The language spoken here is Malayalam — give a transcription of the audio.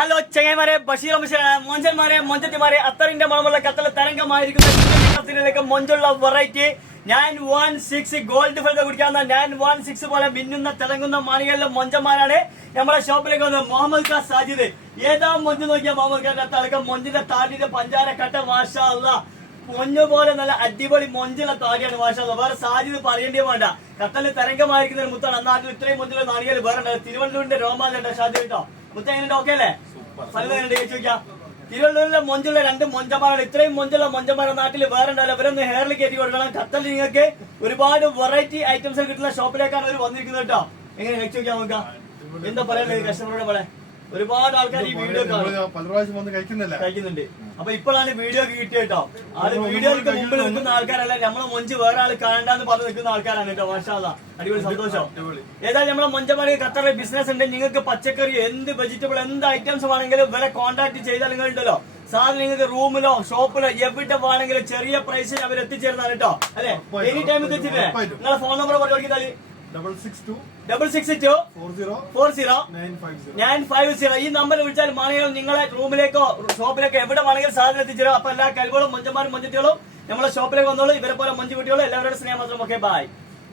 ഹലോ ചെങ്ങന്മാരെ, ബഷീർ മൊഞ്ചന്മാരെ, മൊഞ്ചത്തിമാരെ, അത്തറിന്റെ മണമുള്ള കത്തല തരംഗമായിരിക്കുന്ന മൊഞ്ചുള്ള വെറൈറ്റി 916 ഗോൾഡ് ഫെൽഡ് കുടിക്കാവുന്ന 916 പോലെ മിന്നുന്ന തിളങ്ങുന്ന മാണികളിലെ മൊഞ്ചന്മാരാണ് നമ്മുടെ ഷോപ്പിലേക്ക് വന്നത്. മുഹമ്മദ് ഖാൻ സാജിദ് ഏതാ മൊഞ്ച് നോക്കിയ മുഹമ്മദ് ഖാന്റെ തലക്കം മൊഞ്ചിന്റെ താടിയുടെ പഞ്ചാര കട്ട മാഷാ അല്ലാ, മൊഞ്ഞു പോലെ നല്ല അടിപൊളി മൊഞ്ചുള്ള താടിയാണ് മാഷാ അല്ലാ. വേറെ സാജിദ് പറയേണ്ടി വേണ്ട, കത്തല് തരംഗമായിരിക്കുന്ന ഒരു മുത്താണ്. നാട്ടിൽ ഇത്രയും മൊഞ്ചുള്ള നാണികൾ വേറെ ഉണ്ടാവും. തിരുവനന്തപുരത്തിന്റെ രോമാലുണ്ട് ഷാജി കേട്ടോ. മുത്ത എങ്ങനെ ഓക്കെ അല്ലേ? ചോദിക്കാം. തിരുവനന്തപുരത്തിലെ മൊഞ്ചുള്ള രണ്ട് മൊഞ്ചന്മാരാണ്. ഇത്രയും മൊഞ്ചുള്ള മൊഞ്ചന്മാരുടെ നാട്ടിൽ വേറെ ഉണ്ടാവില്ല. ഇവരൊന്ന് ഹെയറിൽ കയറ്റി കൊടുക്കണം. ഖത്തറിൽ നിങ്ങൾക്ക് ഒരുപാട് വെറൈറ്റി ഐറ്റംസ് കിട്ടുന്ന ഷോപ്പിലേക്കാണ് അവർ വന്നിരിക്കുന്നത് കേട്ടോ. എങ്ങനെ ചോദിക്കാം നോക്കാം, എന്താ പറയുന്നത് കസ്റ്റമറോട് പറയാൻ. ഒരുപാട് ആൾക്കാർ ഈ വീഡിയോ കഴിക്കുന്നുണ്ട്. അപ്പൊ ഇപ്പോഴാണ് വീഡിയോ കിട്ടിയത് കേട്ടോ. ആള് വീഡിയോക്ക് മുമ്പിൽ നിൽക്കുന്ന ആൾക്കാരല്ല, നമ്മളെ മൊഞ്ച് വേറെ ആൾ കാണണ്ടെന്ന് പറഞ്ഞ് നിൽക്കുന്ന ആൾക്കാരാണ് കേട്ടോ. മാഷാ അല്ലാ, അടിപൊളി സന്തോഷം. ഏതായാലും നമ്മളെ മൊഞ്ചന്മാർക്ക് ഖത്തറിലെ ബിസിനസ് ഉണ്ട്. നിങ്ങൾക്ക് പച്ചക്കറി എന്ത് വെജിറ്റബിൾ എന്ത് ഐറ്റംസ് വേണമെങ്കിലും ഇവരെ കോൺടാക്ട് ചെയ്താൽ നിങ്ങൾ ഉണ്ടല്ലോ സാധനം നിങ്ങൾക്ക് റൂമിലോ ഷോപ്പിലോ എവിടെ വേണമെങ്കിലും ചെറിയ പ്രൈസിൽ അവർ എത്തിച്ചേരുന്നതാണ് കേട്ടോ. അല്ലെ, എനി ടൈം എത്തിച്ചില്ലേ? നിങ്ങളെ ഫോൺ നമ്പർ പറഞ്ഞു 662-662-40-950. ഈ നമ്പർ വിളിച്ചാൽ മാണികളും നിങ്ങളെ റൂമിലേക്കോ ഷോപ്പിലേക്കോ എവിടെ വേണമെങ്കിലും സാധനം എത്തിച്ചേരും. അപ്പൊ എല്ലാ കഴിവുകളും മൊഞ്ചന്മാരും മൊഞ്ചത്തികളും നമ്മളെ ഷോപ്പിലേക്ക് വന്നോളൂ. ഇവരെ പോലെ മൊഞ്ചു കുട്ടികളും എല്ലാവരുടെ സ്നേഹം മാത്രം. Okay, by.